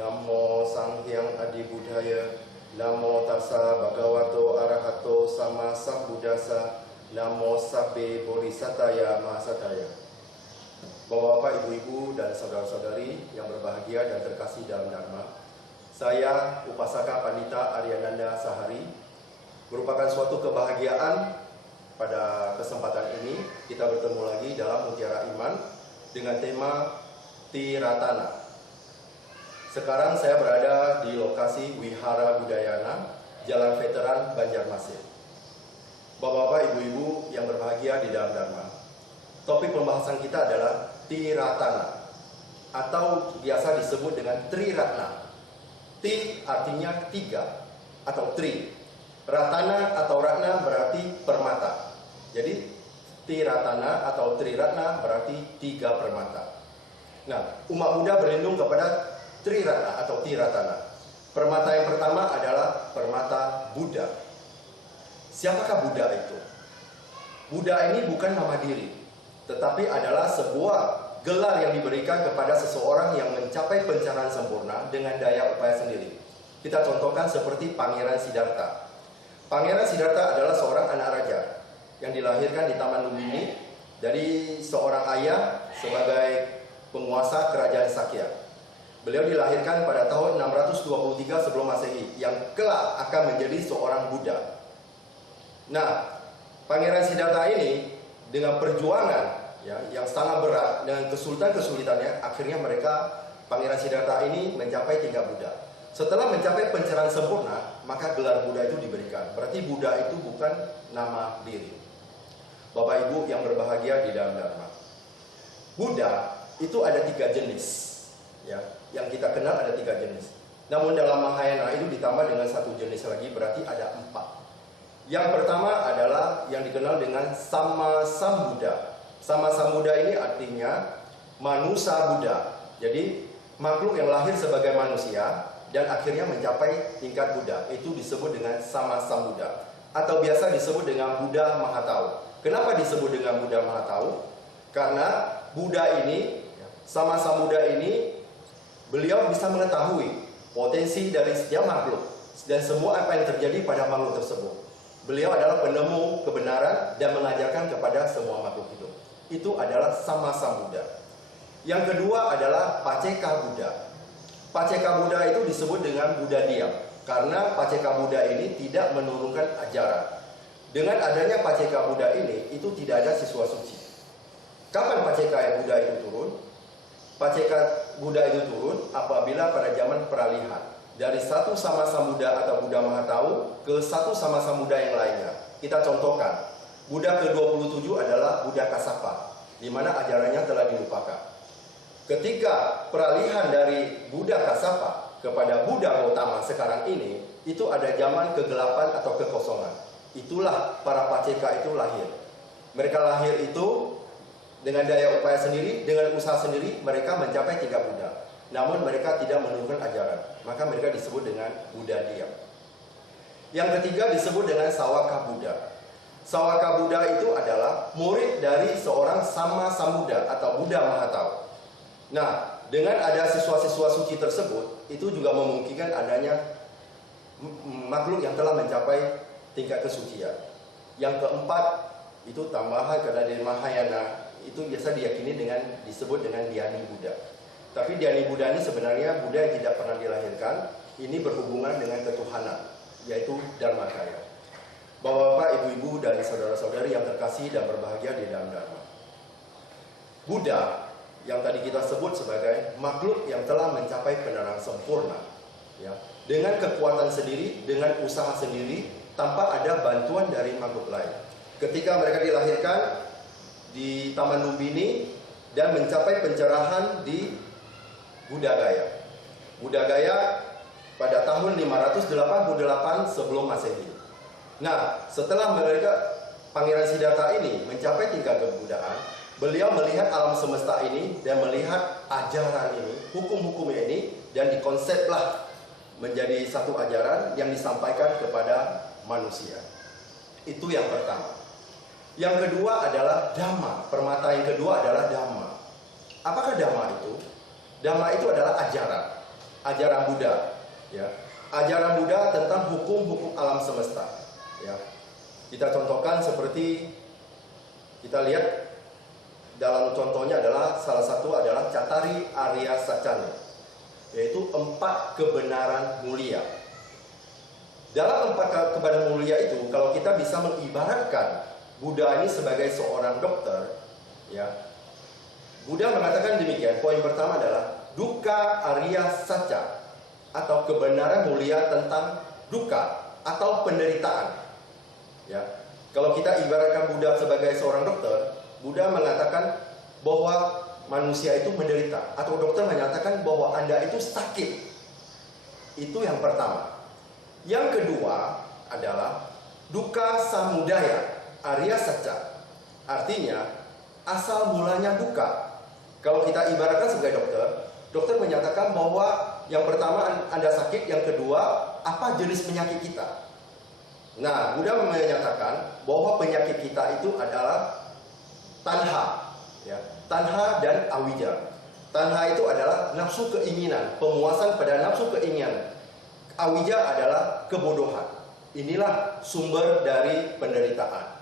Namo Sang Hyang Adi Buddhaya. Namo Tassa Bhagavato Arahato Sama Sambuddhassa. Namo Sabbe Bodhisataya Mahasataya. Bapak-bapak, ibu-ibu, dan saudara-saudari yang berbahagia dan terkasih dalam Dharma, saya Upasaka Pandita Aryananda Sahari. Merupakan suatu kebahagiaan pada kesempatan ini kita bertemu lagi dalam Mutiara Iman dengan tema Tiratana. Sekarang saya berada di lokasi Wihara Budayana, Jalan Veteran Banjarmasin. Bapak-bapak, ibu-ibu yang berbahagia di dalam Dharma, topik pembahasan kita adalah Tiratana, atau biasa disebut dengan Triratna. Ti artinya tiga atau tri. Ratana atau ratna berarti permata. Jadi Tiratana atau Triratna berarti tiga permata. Nah, umat Buddha berlindung kepada Triratna atau Tiratana. Permata yang pertama adalah permata Buddha. Siapakah Buddha itu? Buddha ini bukan nama diri, tetapi adalah sebuah gelar yang diberikan kepada seseorang yang mencapai pencerahan sempurna dengan daya upaya sendiri. Kita contohkan seperti Pangeran Siddhartha. Pangeran Siddhartha adalah seorang anak raja yang dilahirkan di Taman Lumbini dari seorang ayah sebagai penguasa kerajaan Sakya. Beliau dilahirkan pada tahun 623 sebelum Masehi, yang kelak akan menjadi seorang Buddha. Nah, Pangeran Siddhartha ini dengan perjuangan yang sangat berat, dengan kesulitan-kesulitannya, akhirnya Pangeran Siddhartha ini mencapai tingkat Buddha. Setelah mencapai pencerahan sempurna, maka gelar Buddha itu diberikan. Berarti Buddha itu bukan nama diri. Bapak Ibu yang berbahagia di dalam Dharma, Buddha itu ada tiga jenis. Yang kita kenal ada tiga jenis. Namun dalam Mahayana itu ditambah dengan satu jenis lagi, berarti ada 4. Yang pertama adalah yang dikenal dengan Sama Sambuddha. Sama Sambuddha ini artinya manusia Buddha. Jadi makhluk yang lahir sebagai manusia dan akhirnya mencapai tingkat Buddha, itu disebut dengan Sama Sambuddha, atau biasa disebut dengan Buddha Mahatau. Kenapa disebut dengan Buddha Mahatau? Karena Buddha ini, Sama Sambuddha ini, beliau bisa mengetahui potensi dari setiap makhluk dan semua apa yang terjadi pada makhluk tersebut. Beliau adalah penemu kebenaran dan mengajarkan kepada semua makhluk hidup. Itu adalah Sama Sambuddha. Yang kedua adalah Paceka Buddha. Paceka Buddha itu disebut dengan Buddha diam, karena Paceka Buddha ini tidak menurunkan ajaran. Dengan adanya Paceka Buddha ini, itu tidak ada siswa suci. Kapan Paceka Buddha itu turun? Paceka Buddha itu turun apabila pada zaman peralihan dari satu Sama Sambuddha atau Buddha Mahatau ke satu Sama Sambuddha yang lainnya. Kita contohkan, Buddha ke-27 adalah Buddha Kassapa, di mana ajarannya telah dilupakan. Ketika peralihan dari Buddha Kassapa kepada Buddha Gautama sekarang ini, itu ada zaman kegelapan atau kekosongan. Itulah para Paceka itu lahir. Mereka lahir itu dengan daya upaya sendiri, dengan usaha sendiri, mereka mencapai tingkat Buddha. Namun mereka tidak menurunkan ajaran, maka mereka disebut dengan Buddha diam. Yang ketiga disebut dengan Sawaka Buddha. Sawaka Buddha itu adalah murid dari seorang Sama Sambuddha atau Buddha Mahatau. Nah, dengan ada siswa-siswa suci tersebut, itu juga memungkinkan adanya makhluk yang telah mencapai tingkat kesucian. Yang keempat, itu tambahan karena dari Mahayana, itu biasa diyakini disebut dengan Dhyani Buddha. Tapi Dhyani Buddha ini sebenarnya Buddha yang tidak pernah dilahirkan. Ini berhubungan dengan ketuhanan, yaitu Dharmakaya. Bapak-bapak, ibu-ibu, dan saudara-saudari yang terkasih dan berbahagia di dalam Dharma, Buddha yang tadi kita sebut sebagai makhluk yang telah mencapai penerangan sempurna, dengan kekuatan sendiri, dengan usaha sendiri, tanpa ada bantuan dari makhluk lain. Ketika mereka dilahirkan di Taman Lumbini dan mencapai pencerahan di Buddha Gaya. Buddha Gaya pada tahun 588 sebelum Masehi. Nah, setelah Pangeran Siddhartha ini mencapai tingkat kebuddhaan, beliau melihat alam semesta ini dan melihat ajaran ini, hukum-hukum ini, dan dikonseplah menjadi satu ajaran yang disampaikan kepada manusia. Itu yang pertama. Yang kedua adalah Dhamma. Permata yang kedua adalah Dhamma. Apakah Dhamma itu? Dhamma itu adalah ajaran. ajaran Buddha, ya. Ajaran Buddha tentang hukum-hukum alam semesta, ya. Kita contohkan seperti kita lihat dalam contohnya adalah salah satu adalah Cattari Arya Sacana, yaitu 4 kebenaran mulia. Dalam 4 kebenaran mulia itu, kalau kita bisa mengibaratkan Buddha ini sebagai seorang dokter, ya. Buddha mengatakan demikian. Poin pertama adalah dukkha arya sacca, atau kebenaran mulia tentang dukkha atau penderitaan. Ya. Kalau kita ibaratkan Buddha sebagai seorang dokter, Buddha mengatakan bahwa manusia itu menderita, atau dokter menyatakan bahwa Anda itu sakit. Itu yang pertama. Yang kedua adalah dukkha samudaya arya sacca. Artinya asal mulanya dukkha. Kalau kita ibaratkan sebagai dokter, dokter menyatakan bahwa yang pertama Anda sakit, yang kedua apa jenis penyakit kita. Nah, Buddha menyatakan bahwa penyakit kita itu adalah tanha, ya, tanha dan awija. Tanha itu adalah nafsu keinginan, pemuasan pada nafsu keinginan. Awija adalah kebodohan. Inilah sumber dari penderitaan.